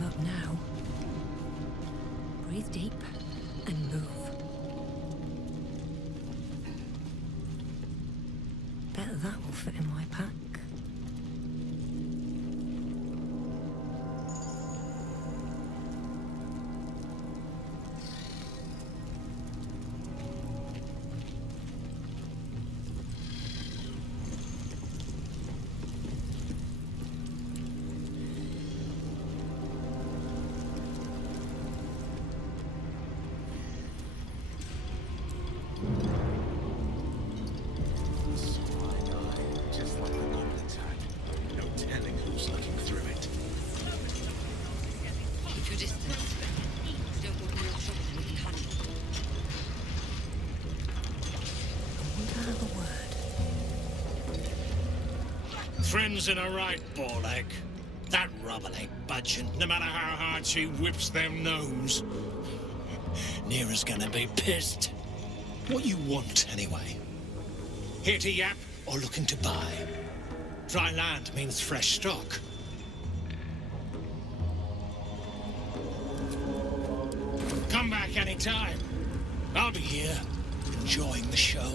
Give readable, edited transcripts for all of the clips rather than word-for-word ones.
give up now. Breathe deep and move. Bet that will fit in my pack. Friends in a right, Ball-egg. That rubble ain't budging, no matter how hard she whips them nose. Neera's gonna be pissed. What you want, anyway? Here to yap or looking to buy? Dry land means fresh stock. Come back anytime. I'll be here, enjoying the show.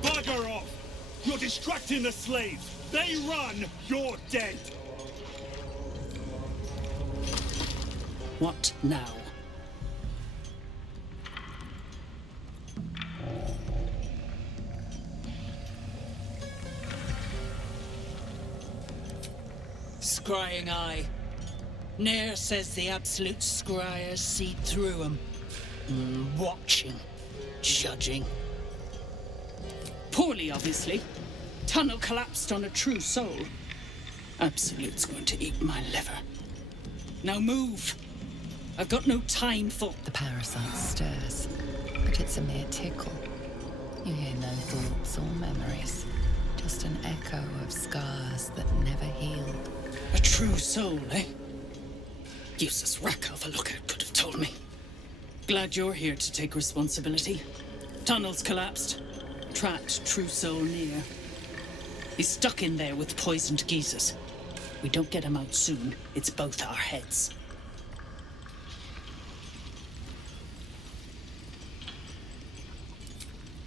Bugger off! You're distracting the slaves. They run, you're dead. What now? Scrying eye. Nair says the absolute scryers see through him. Watching. Judging. Poorly, obviously. Tunnel collapsed on a true soul. Absolute's going to eat my liver. Now move. I've got no time for... The parasite stirs, but it's a mere tickle. You hear no thoughts or memories, just an echo of scars that never healed. A true soul, eh? Useless wreck of a lookout could have told me. Glad you're here to take responsibility. Tunnels collapsed. Trapped true soul near. He's stuck in there with poisoned geezers. We don't get him out soon, it's both our heads.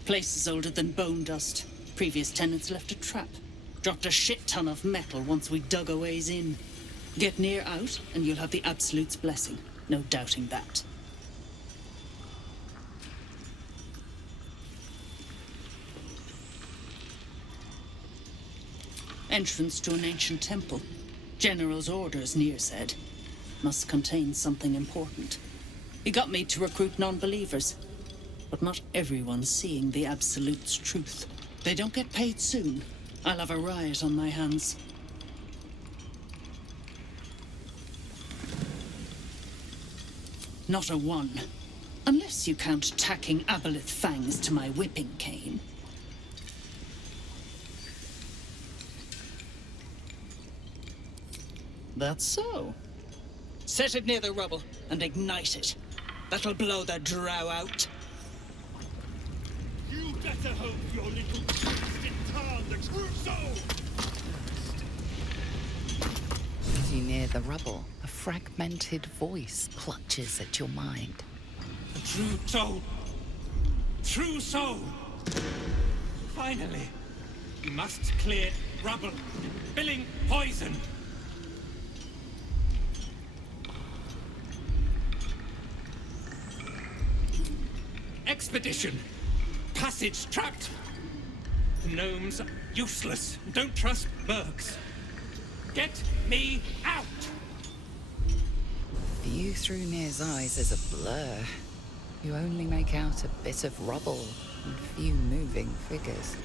Place is older than bone dust. Previous tenants left a trap. Dropped a shit ton of metal once we dug a ways in. Get near out, and you'll have the Absolute's blessing. No doubting that. Entrance to an ancient temple. General's orders, Near said. Must contain something important. He got me to recruit non-believers. But not everyone's seeing the Absolute's truth. They don't get paid soon. I'll have a riot on my hands. Not a one. Unless you count tacking aboleth fangs to my whipping cane. That's so. Set it near the rubble and ignite it. That'll blow the drow out. You better hope your little twisted tongue, the true soul! As you near the rubble, a fragmented voice clutches at your mind. The true soul! True soul! Finally! You must clear rubble, spilling poison! Expedition! Passage trapped! Gnomes are useless. Don't trust mercs. Get me out! View through Near's eyes is a blur. You only make out a bit of rubble and few moving figures.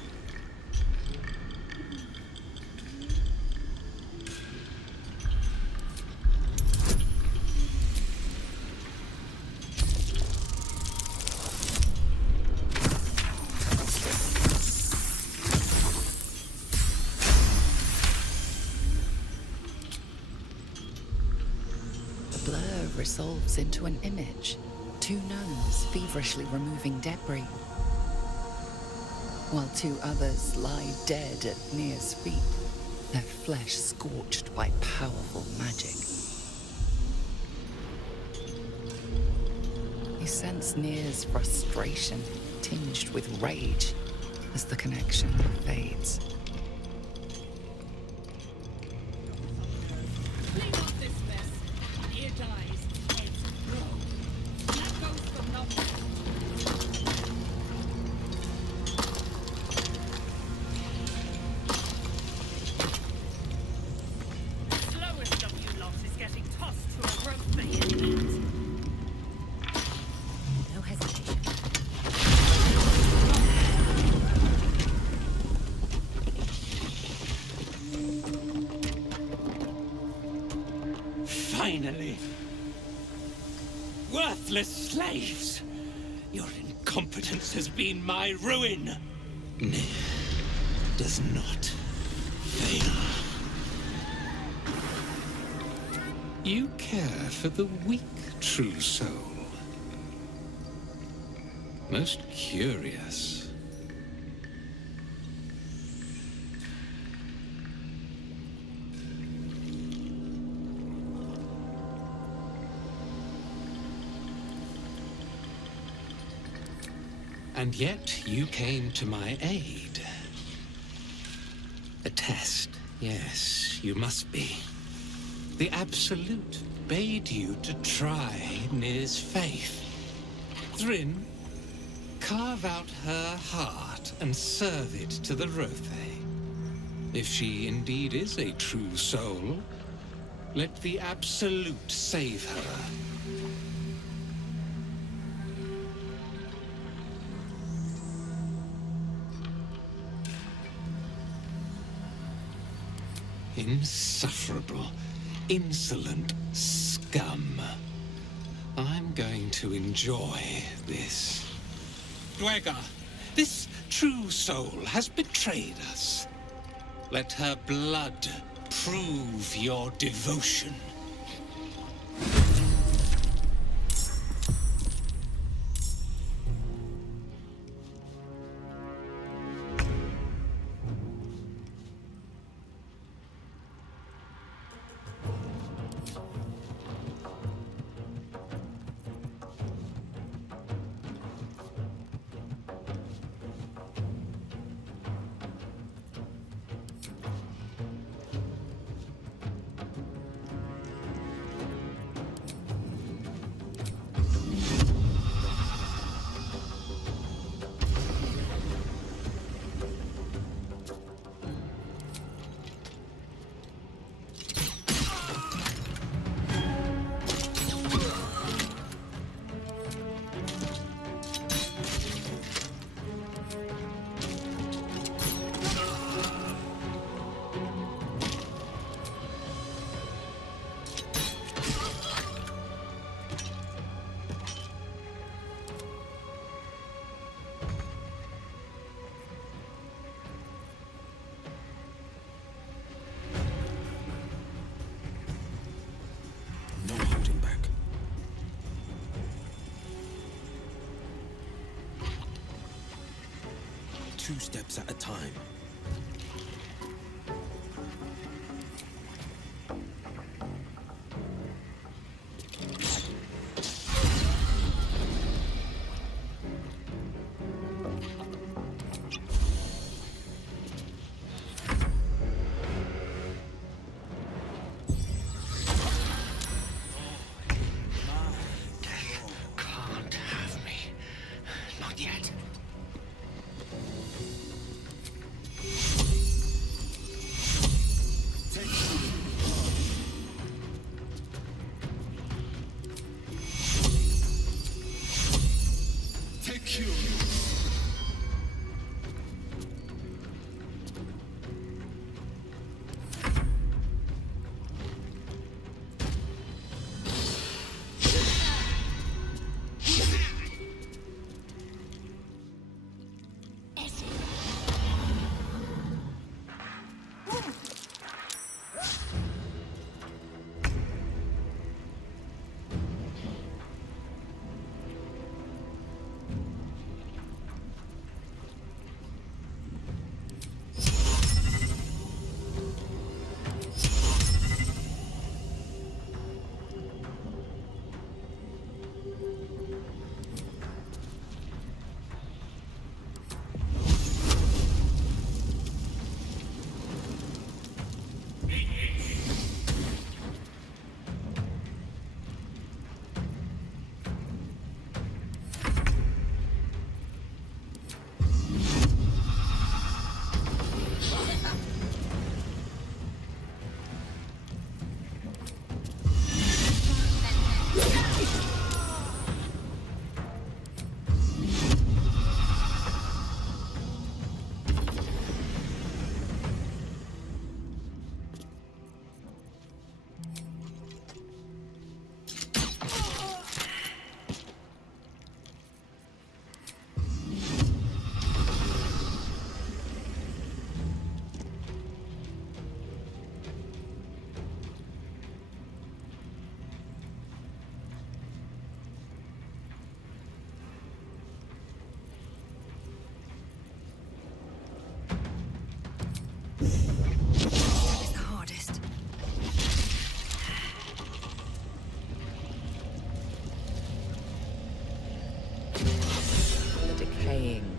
blur resolves into an image. Two gnomes feverishly removing debris, while two others lie dead at Nia's feet, their flesh scorched by powerful magic. You sense Nia's frustration, tinged with rage, as the connection fades. Clean up this mess. Nia dies, heads grow. That goes for nothing. The slowest of you lot is getting tossed to a rope bayonet. No hesitation. Finally! Worthless slaves! Your incompetence has been my ruin! Nia does not fail. You care for the weak, true soul. Most curious. And yet you came to my aid. A test, yes, you must be. The Absolute bade you to try Nia's faith. Thrin, carve out her heart and serve it to the Rothe. If she indeed is a true soul, let the Absolute save her. Insufferable, insolent scum. I'm going to enjoy this. Dwega, this true soul has betrayed us. Let her blood prove your devotion. No holding back. Two steps at a time. Can't have me. Not yet.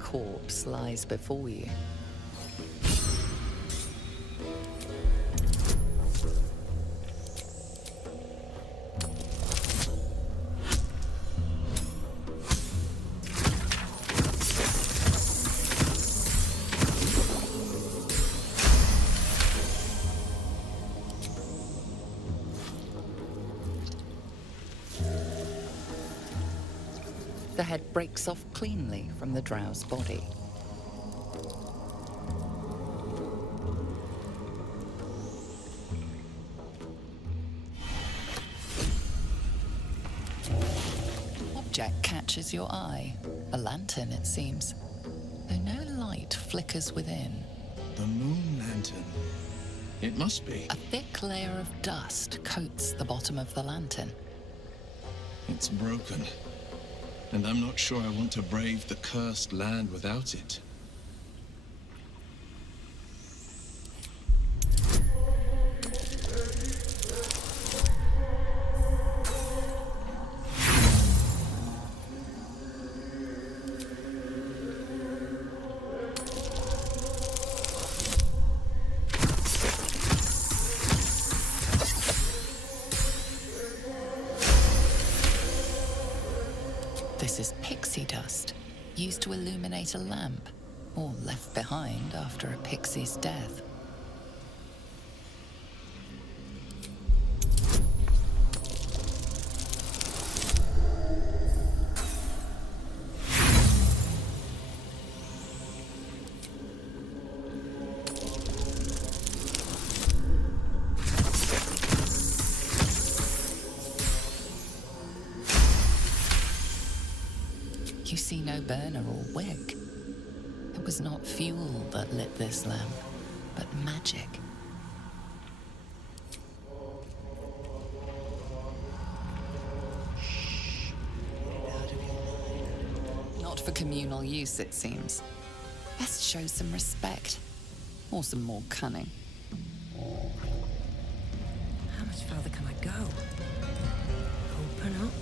corpse lies before you. The head breaks off cleanly from the drow's body. Object catches your eye. A lantern, it seems, though no light flickers within. The moon lantern. It must be. A thick layer of dust coats the bottom of the lantern. It's broken. And I'm not sure I want to brave the cursed land without it. This is pixie dust, used to illuminate a lamp, or left behind after a pixie's death. You see no burner or wick. It was not fuel that lit this lamp, but magic. Not for communal use, it seems. Best show some respect, or some more cunning. How much further can I go? Open up.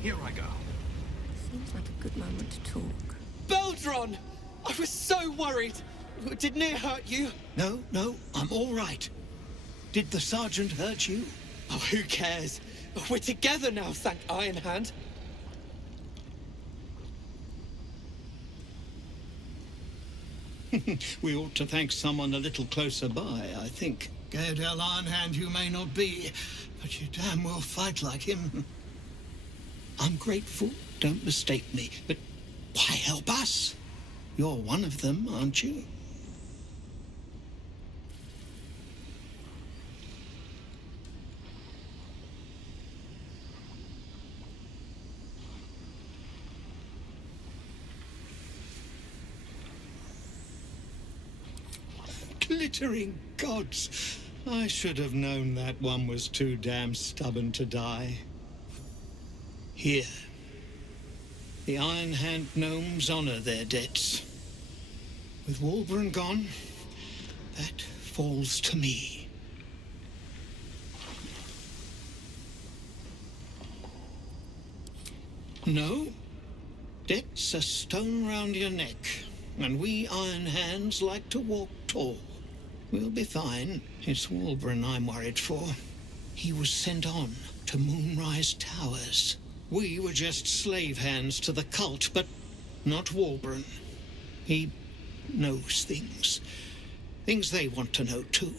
Here I go. Seems like a good moment to talk. Beldron! I was so worried! Did Near hurt you? No, I'm all right. Did the sergeant hurt you? Oh, who cares? We're together now, thank Iron Hand. We ought to thank someone a little closer by, I think. Gaedel Ironhand you may not be, but you damn well fight like him. I'm grateful, don't mistake me, but why help us? You're one of them, aren't you? Glittering gods! I should have known that one was too damn stubborn to die. Here, the Iron Hand gnomes honor their debts. With Walburn gone, that falls to me. No, debt's a stone round your neck, and we Iron Hands like to walk tall. We'll be fine. It's Walburn I'm worried for. He was sent on to Moonrise Towers. We were just slave hands to the cult, but not Walburn. He knows things. Things they want to know, too.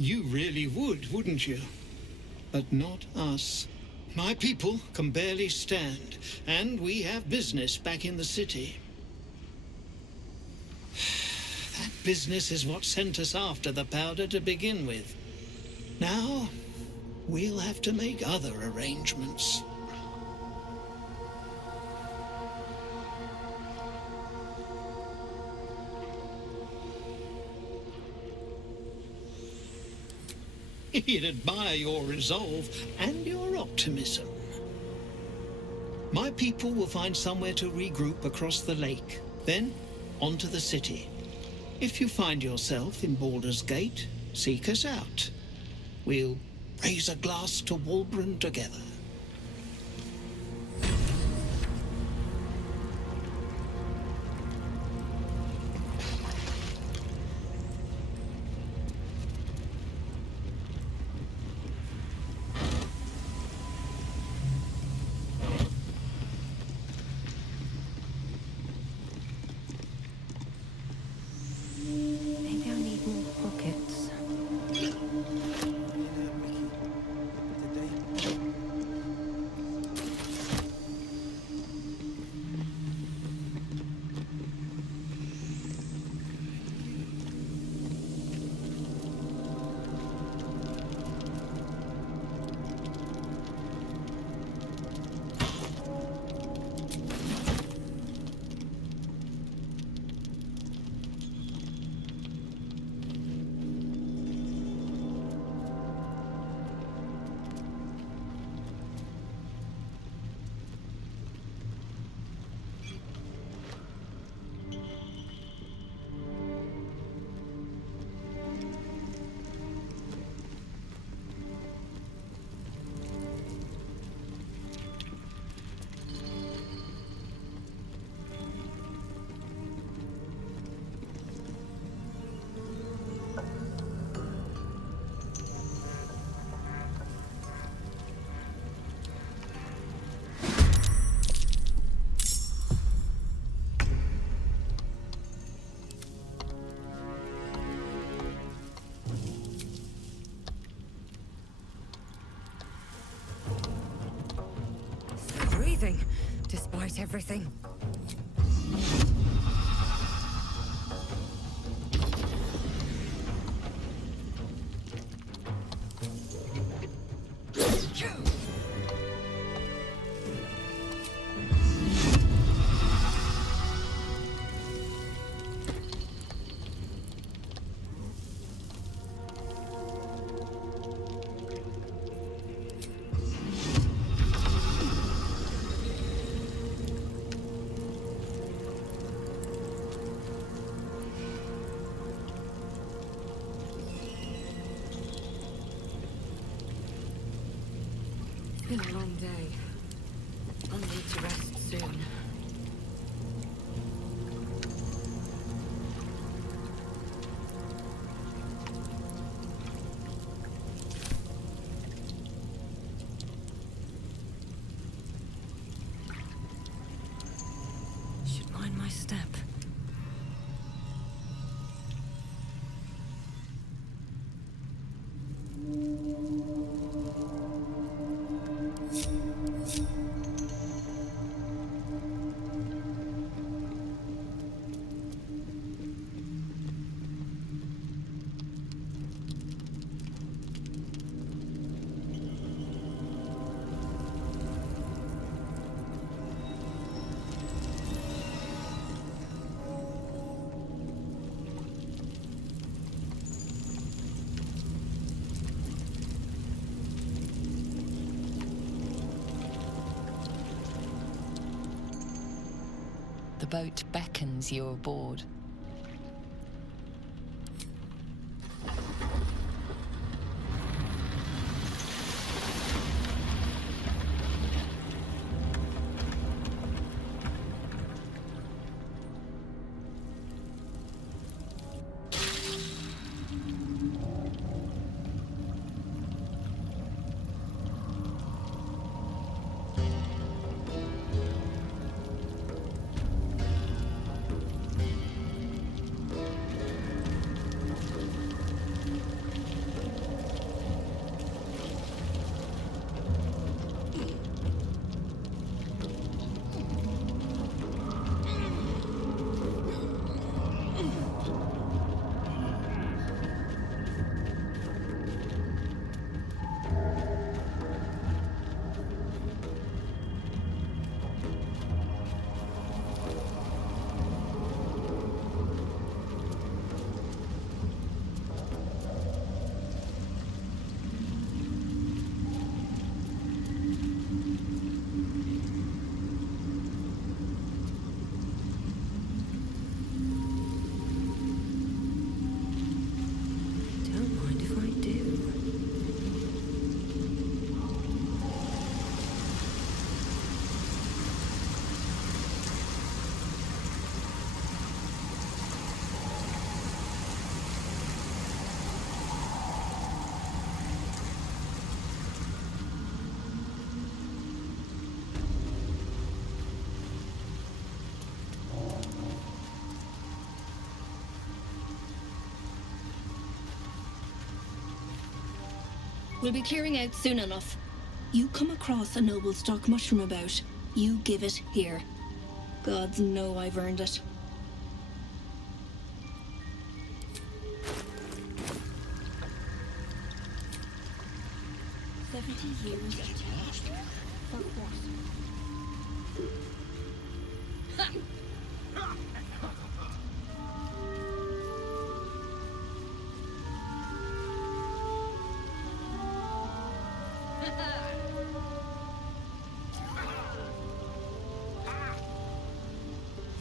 You really would, wouldn't you? But not us. My people can barely stand, and we have business back in the city. That business is what sent us after the powder to begin with. Now, we'll have to make other arrangements. He'd admire your resolve and your optimism. My people will find somewhere to regroup across the lake, then onto the city. If you find yourself in Baldur's Gate, seek us out. We'll raise a glass to Walbran together. Maybe I need more pockets. Breathing, despite everything. It's been a long day. I'll need to rest soon. Should mind my step. The boat beckons you aboard. We'll be clearing out soon enough. You come across a noble stock mushroom about, you give it here. Gods know I've earned it. Years for what?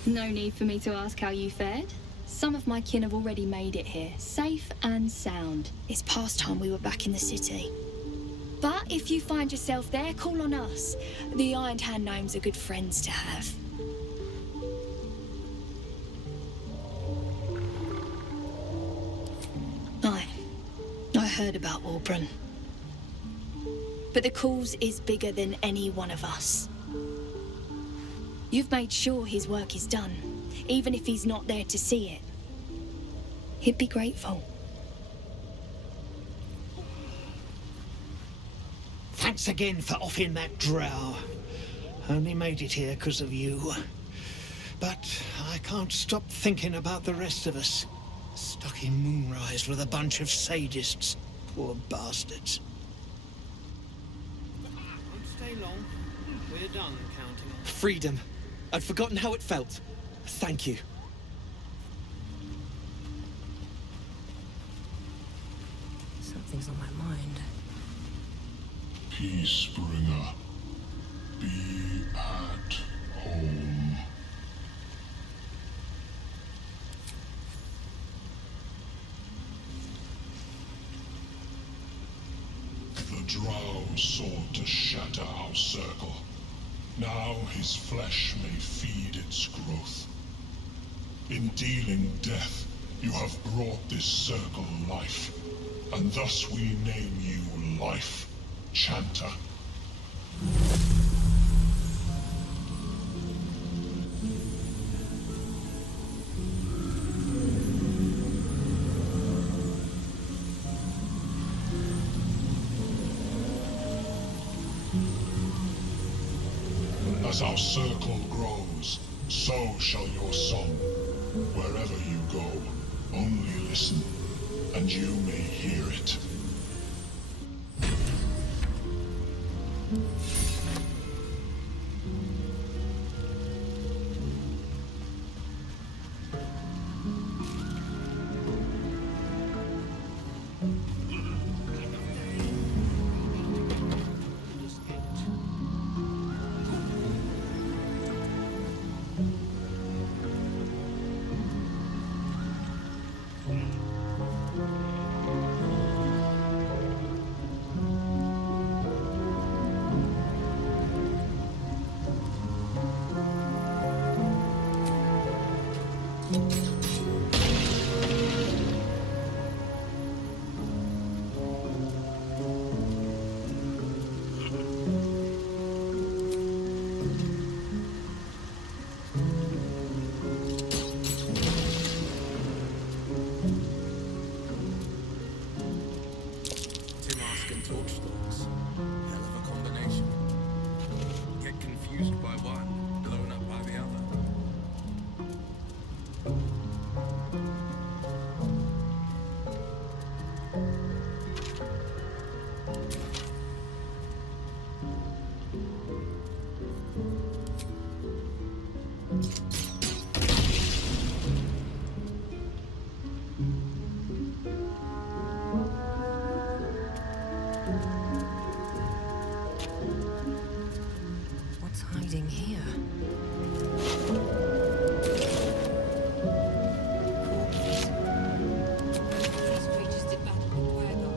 No need for me to ask how you fared. Some of my kin have already made it here, safe and sound. It's past time we were back in the city. But if you find yourself there, call on us. The Iron Hand gnomes are good friends to have. I heard about Warbron. But the cause is bigger than any one of us. You've made sure his work is done, even if he's not there to see it. He'd be grateful. Thanks again for offing that drow. Only made it here because of you. But I can't stop thinking about the rest of us. Stuck in Moonrise with a bunch of sadists. Poor bastards. Won't stay long. We're done counting on freedom. I'd forgotten how it felt. Thank you. Something's on my mind. Peacebringer, be at home. The drow sought to shatter our circle. Now his flesh may feed its growth. In dealing death, you have brought this circle life, and thus we name you Life Chanter. As our circle grows, so shall your song. Wherever you go, only listen, and you may hear it. What's hiding here? These creatures did battle with Quagga.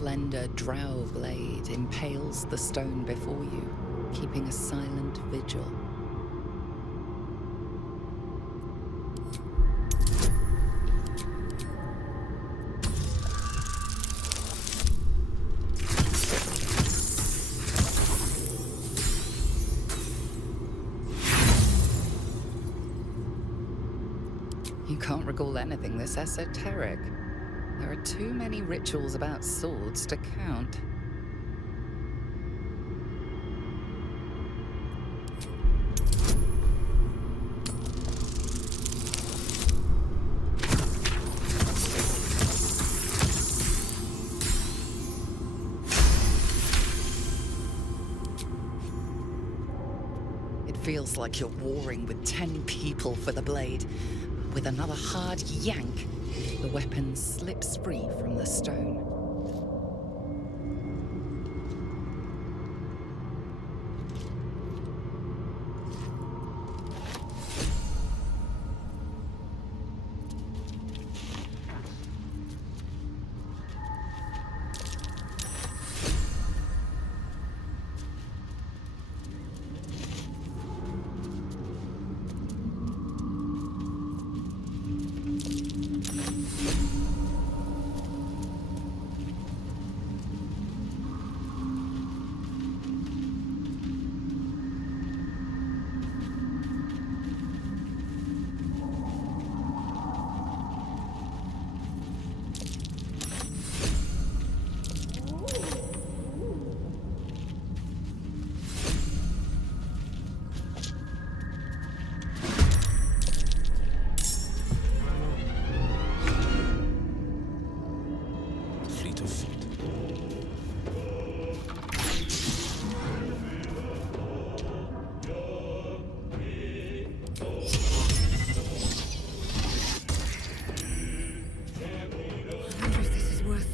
slender drow blade impales the stone before you, keeping a silent vigil. You can't recall anything this esoteric. There are too many rituals about swords to count. It feels like you're warring with 10 people for the blade. With another hard yank, the weapon slips free from the stone.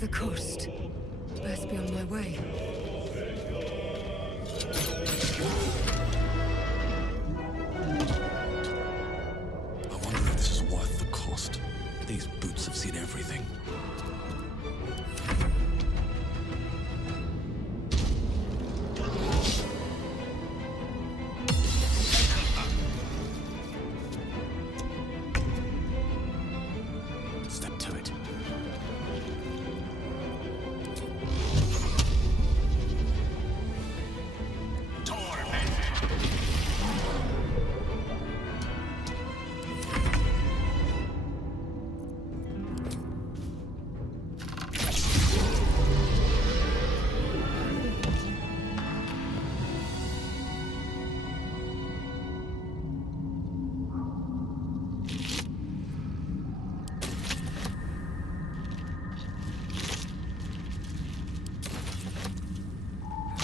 The cost. Best be on my way. I wonder if this is worth the cost. These boots have seen everything. Step to it.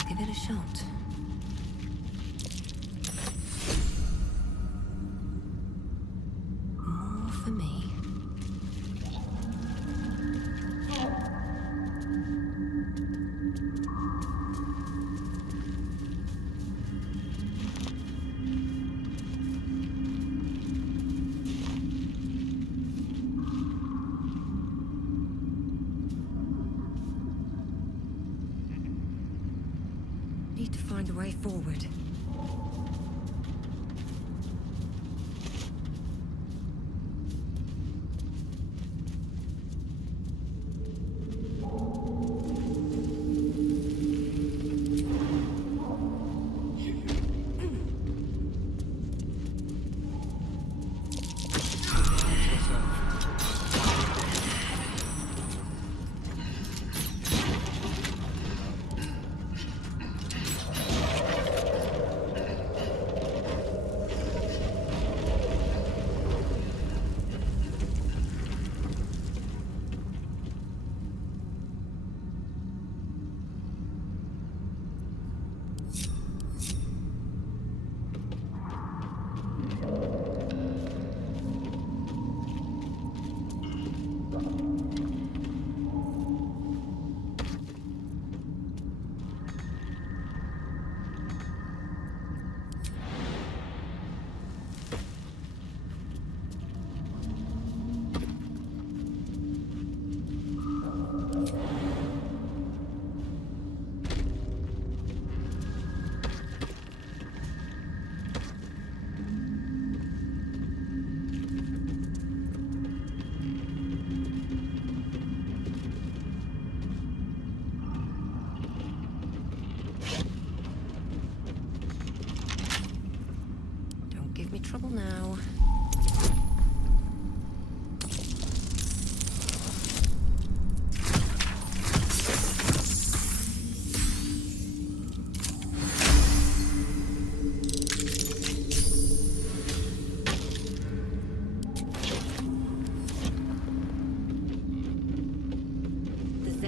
Give it a shot. More for me. Need to find a way forward.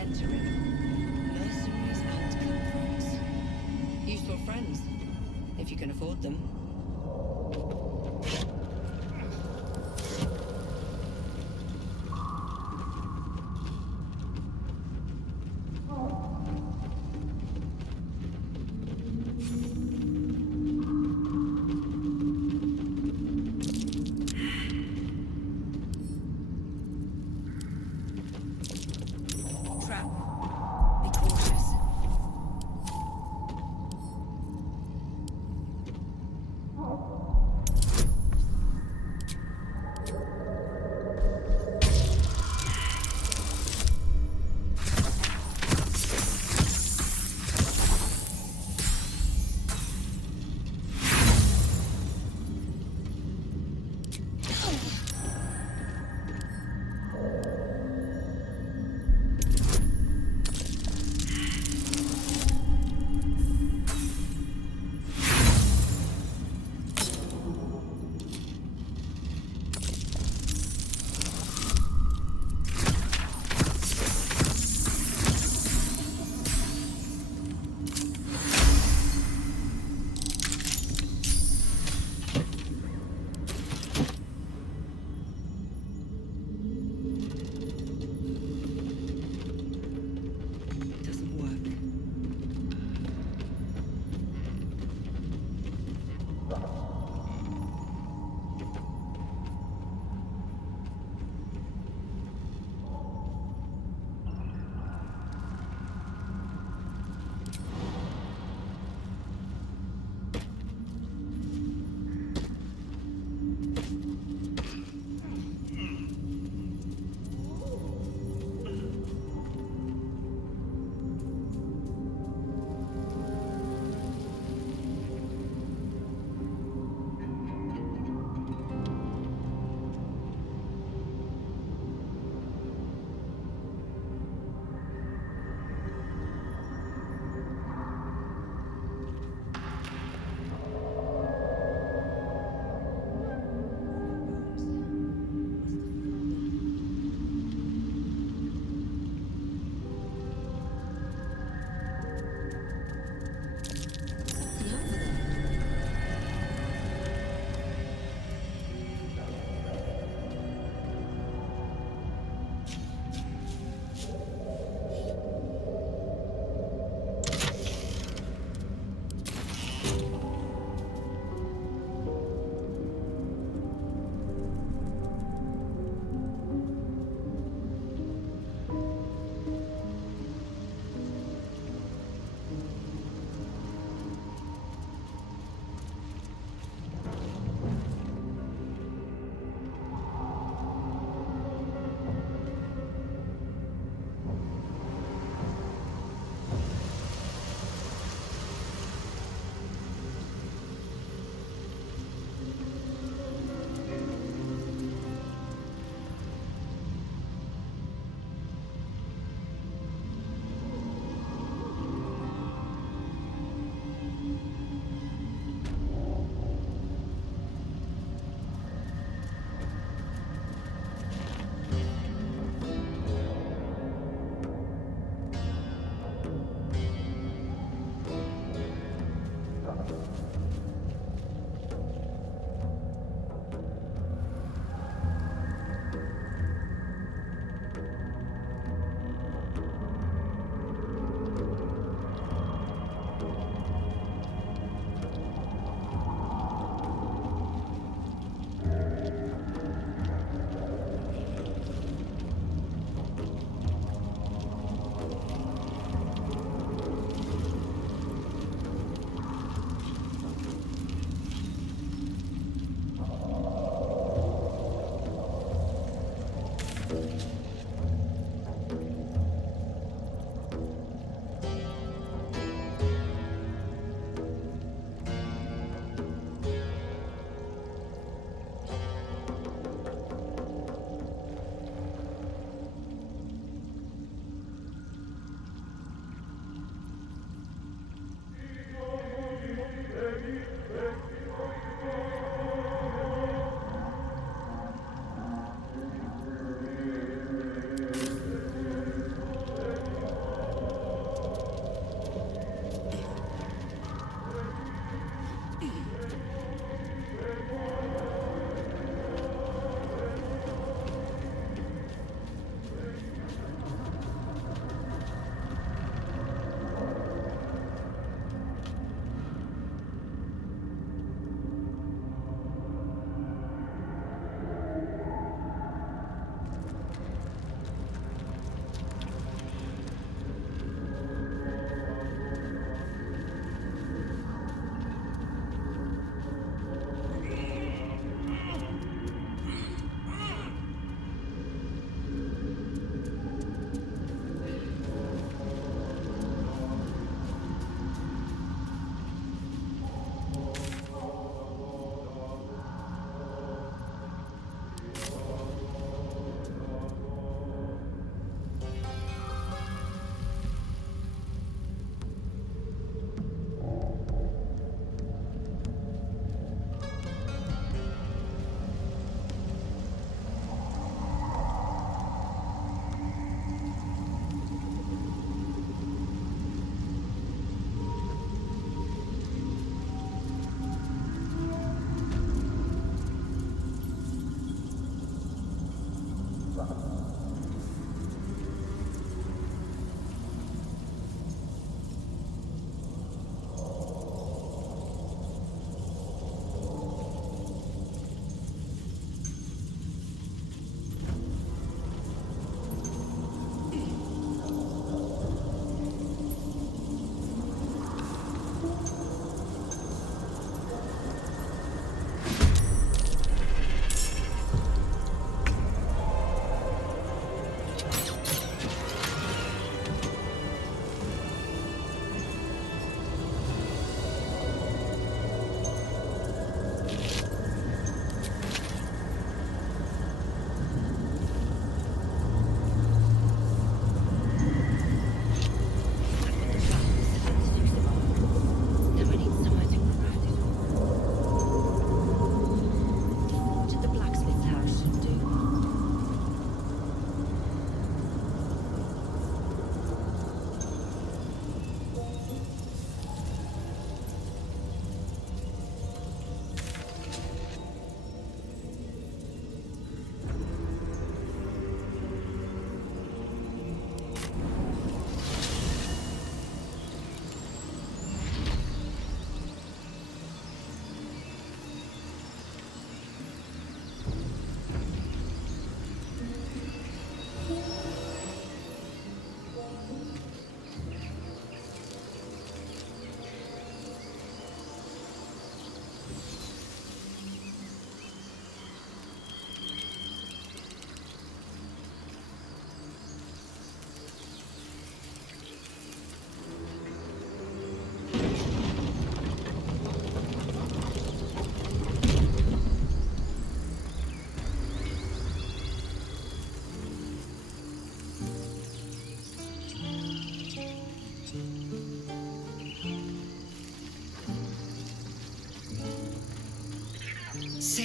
Entering. Mercenaries and converts. Useful friends, if you can afford them. Trap. Be cautious.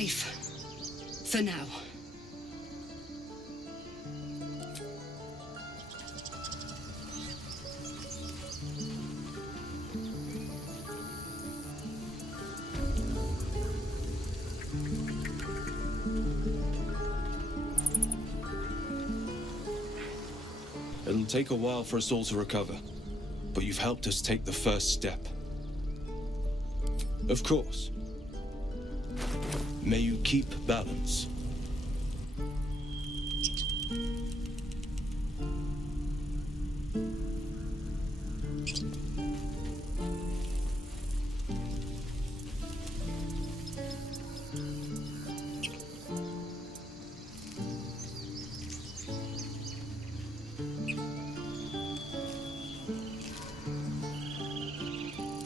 safe. For now. It'll take a while for us all to recover, but you've helped us take the first step. Of course. May you keep balance.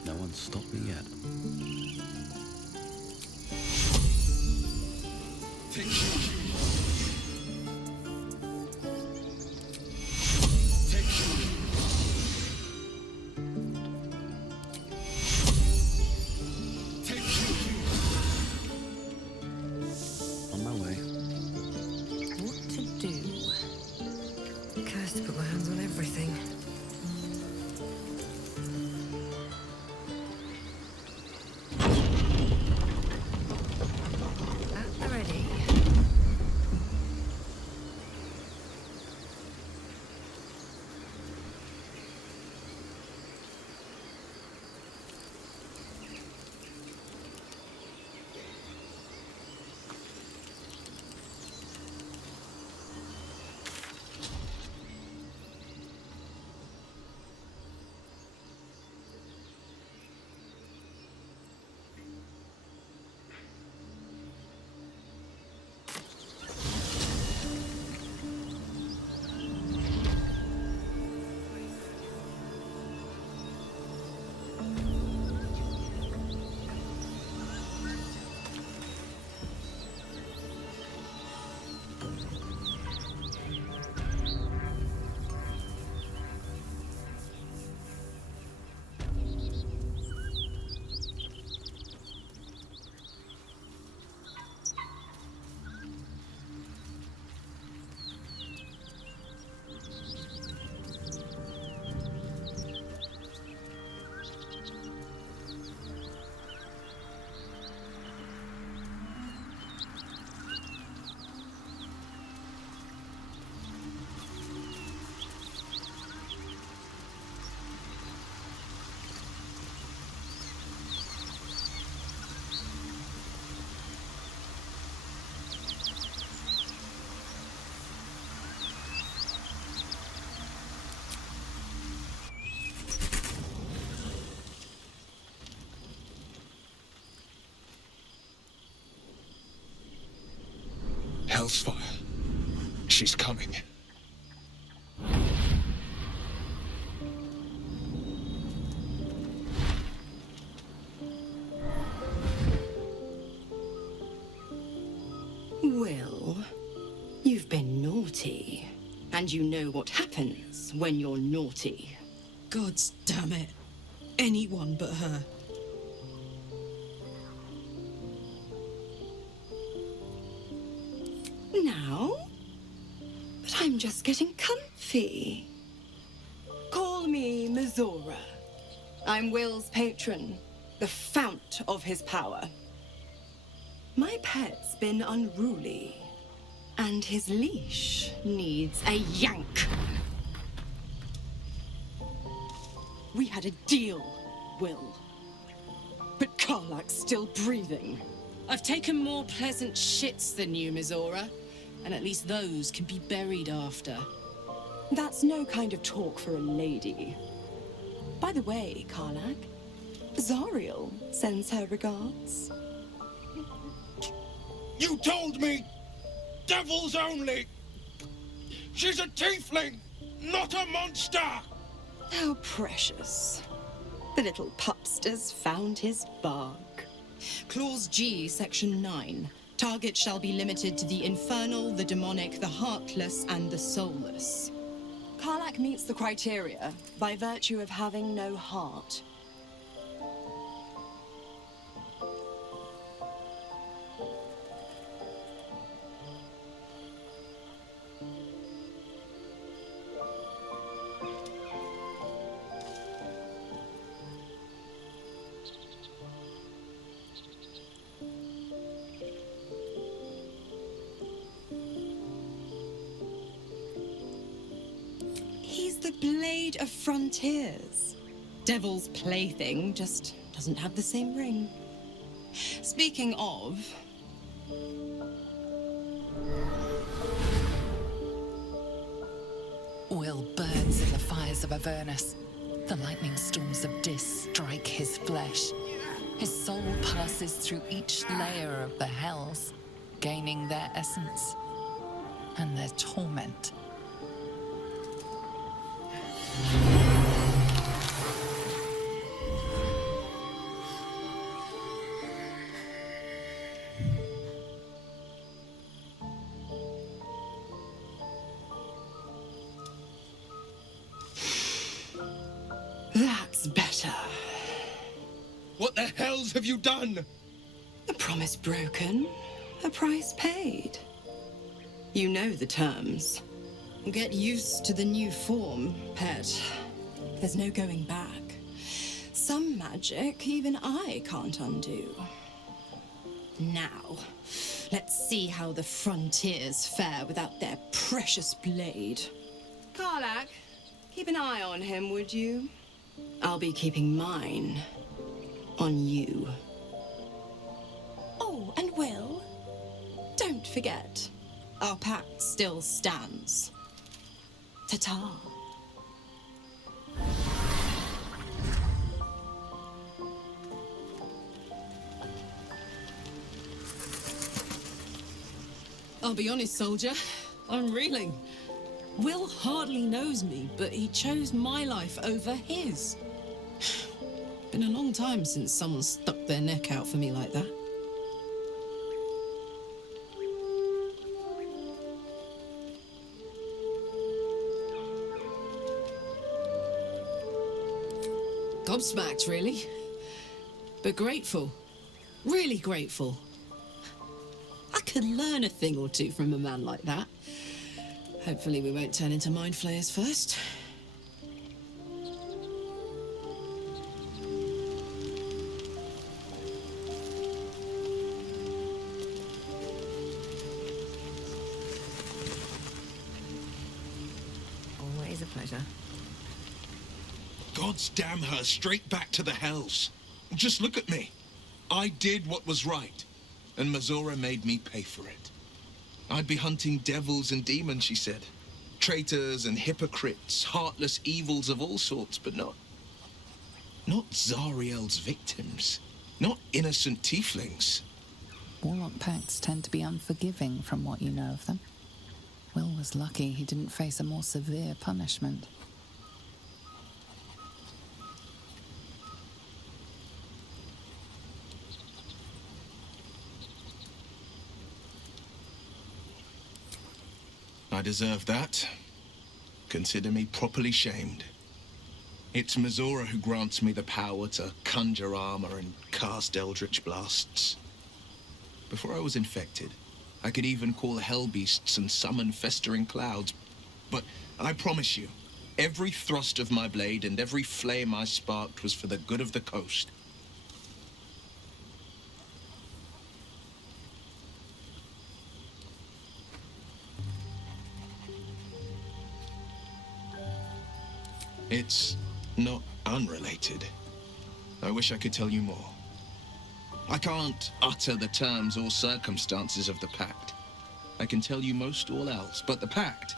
No one's stopped me yet. On my way. What to do? Cursed to put my hands on everything. At the ready. Hellsfire. She's coming. Well, you've been naughty. And you know what happens when you're naughty. Gods damn it. Anyone but her. Now? But I'm just getting comfy. Call me Mizora. I'm Will's patron, the fount of his power. My pet's been unruly, and his leash needs a yank. We had a deal, Will. But Karlak's still breathing. I've taken more pleasant shits than you, Mizora. And at least those can be buried after. That's no kind of talk for a lady. By the way, Karlak, Zariel sends her regards. You told me! Devils only! She's a tiefling, not a monster! How precious. The little pupster's found his bark. Clause G, Section 9. Target shall be limited to the infernal, the demonic, the heartless, and the soulless. Karlak meets the criteria by virtue of having no heart. the Blade of Frontiers. Devil's plaything, just doesn't have the same ring. Speaking of... Will burns in the fires of Avernus. The lightning storms of Dis strike his flesh. His soul passes through each layer of the hells, gaining their essence and their torment. That's better. What the hells have you done? A promise broken, a price paid. You know the terms. Get used to the new form, pet. There's no going back. Some magic even I can't undo. Now, let's see how the Frontiers fare without their precious blade. Karlach, keep an eye on him, would you? I'll be keeping mine on you. Oh, and Will, don't forget, our pact still stands. Ta-ta. I'll be honest, soldier. I'm reeling. Will hardly knows me, but he chose my life over his. Been a long time since someone stuck their neck out for me like that. Gobsmacked, really. But grateful. Really grateful. I could learn a thing or two from a man like that. Hopefully we won't turn into mind flayers first. Always a pleasure. God's damn her, straight back to the hells. Just look at me. I did what was right, and Mazora made me pay for it. I'd be hunting devils and demons, she said. Traitors and hypocrites, heartless evils of all sorts, but not Zariel's victims. Not innocent tieflings. Warlock pacts tend to be unforgiving from what you know of them. Will was lucky he didn't face a more severe punishment. I deserve that. Consider me properly shamed. It's Mazora who grants me the power to conjure armor and cast eldritch blasts. Before I was infected, I could even call hell beasts and summon festering clouds. But I promise you, every thrust of my blade and every flame I sparked was for the good of the coast. It's not unrelated. I wish I could tell you more. I can't utter the terms or circumstances of the pact. I can tell you most all else, but the pact,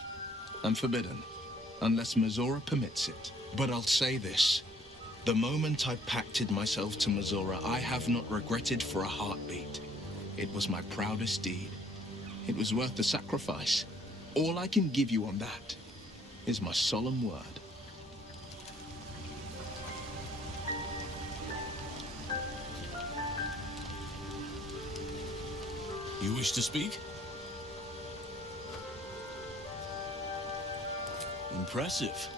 I'm forbidden, unless Mazora permits it. But I'll say this. The moment I pacted myself to Mazora, I have not regretted for a heartbeat. It was my proudest deed. It was worth the sacrifice. All I can give you on that is my solemn word. You wish to speak? Impressive.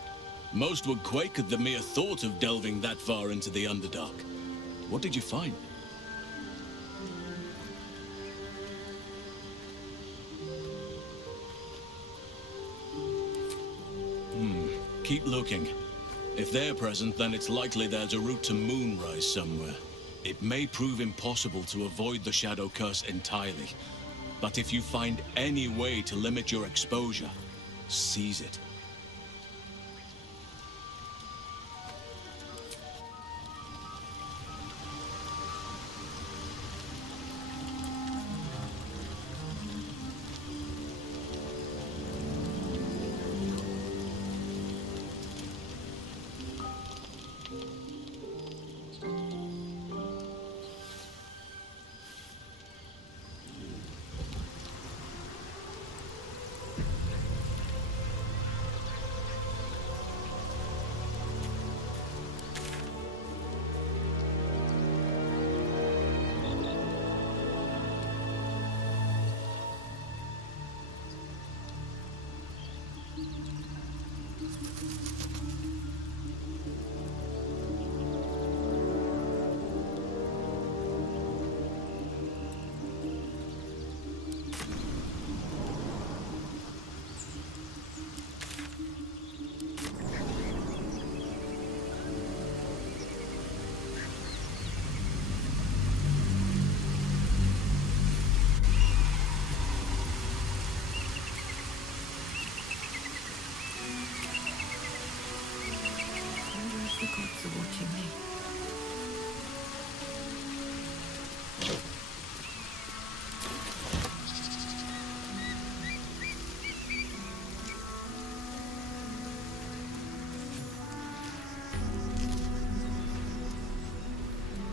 Most would quake at the mere thought of delving that far into the Underdark. What did you find? Keep looking. If they're present, then it's likely there's a route to Moonrise somewhere. It may prove impossible to avoid the Shadow Curse entirely, but if you find any way to limit your exposure, seize it. gods are watching me.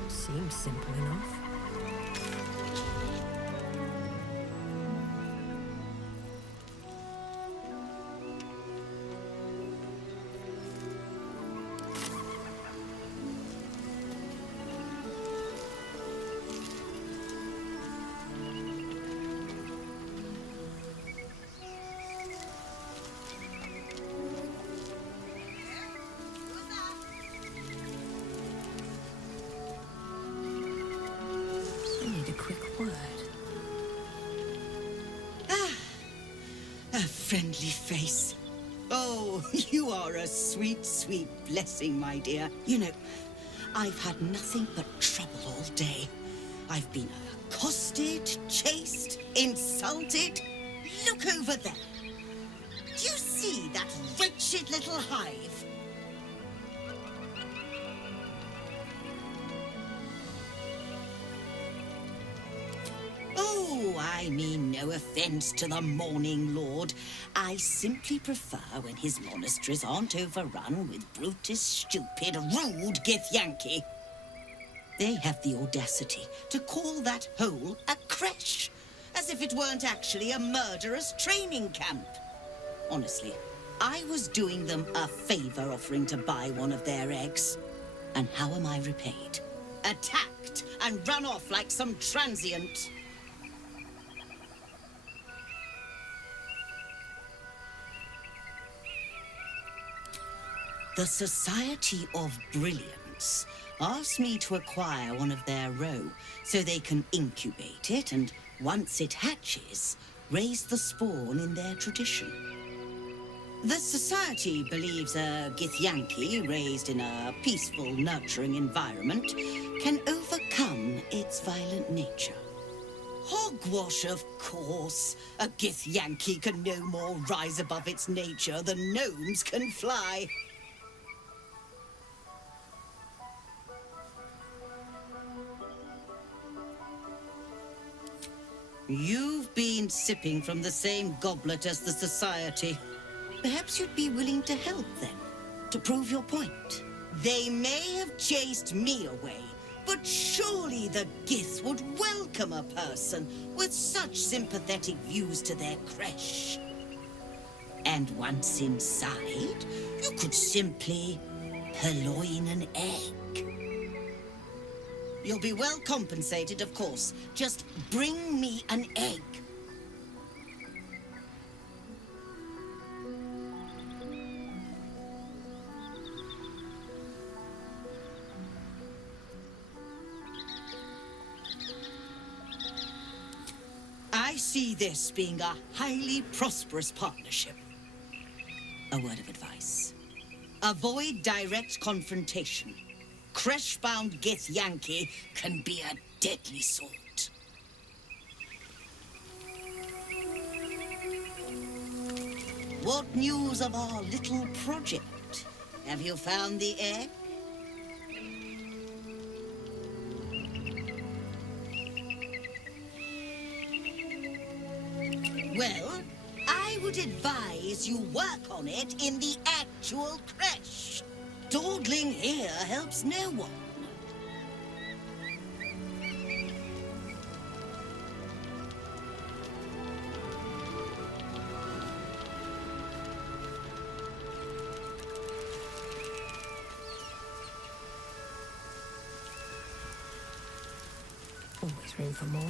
Seems simple enough. A friendly face. Oh, you are a sweet, sweet blessing, my dear. You know, I've had nothing but trouble all day. I've been accosted, chased, insulted. Look over there. Do you see that wretched little hive? Oh, I mean no offense to the Morning Lord. I simply prefer when his monasteries aren't overrun with brutish, stupid, rude Githyanki. They have the audacity to call that hole a creche, as if it weren't actually a murderous training camp. Honestly, I was doing them a favor offering to buy one of their eggs. And how am I repaid? Attacked and run off like some transient. The Society of Brilliance asked me to acquire one of their roe so they can incubate it and, once it hatches, raise the spawn in their tradition. The Society believes a Githyanki raised in a peaceful, nurturing environment can overcome its violent nature. Hogwash, of course. A Githyanki can no more rise above its nature than gnomes can fly. You've been sipping from the same goblet as the Society. Perhaps you'd be willing to help them, to prove your point. They may have chased me away, but surely the Gith would welcome a person with such sympathetic views to their creche. And once inside, you could simply purloin an egg. You'll be well compensated, of course. Just bring me an egg. I see this being a highly prosperous partnership. A word of advice. Avoid direct confrontation. Creche-bound Githyanki can be a deadly sort. What news of our little project? Have you found the egg? Well, I would advise you work on it in the actual creche. Dawdling here helps no one. Always room for more.